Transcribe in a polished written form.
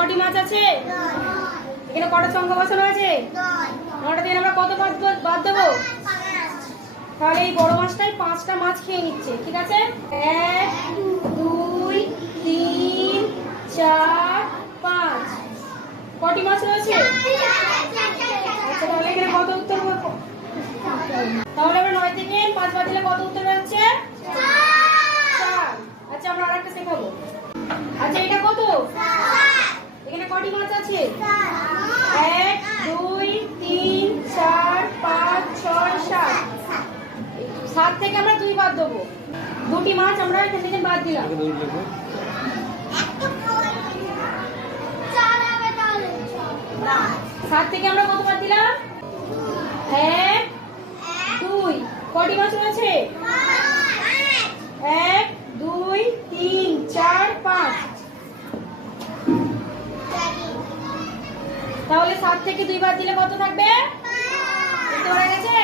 কটি মাছ আছে? এখানে কটা সংখ্যা বসানো আছে? 9টা থেকে আমরা কত বাদ দেবো? তাহলে এই বড় মাছটাই 5টা মাছ খেয়ে নিচ্ছে, ঠিক আছে? 1 2 3 4 5 কটি মাছ রয়েছে? আচ্ছা, তাহলে এখানে কত উত্তর হবে? তাহলে আমরা 9 থেকে 5 বাদ দিলে কত উত্তর হচ্ছে? 4। আচ্ছা, আমরা আরেকটা শেখাবো। আচ্ছা, এটা কত? এখানে কটি মাছ আছে? 1 2 3 4 5 6 7। 7 থেকে আমরা 2 বাদ দেবো। 2টি মাছ আমরা এখান থেকে বাদ দিলাম। 7 থেকে আমরা কত বাদ দিলাম? 1 2 কটি মাছ রয়েছে? 1 2 3 4 5। তাহলে 7 থেকে 2 বাদ দিলে কত থাকবে? বুঝতে পারা গেছে?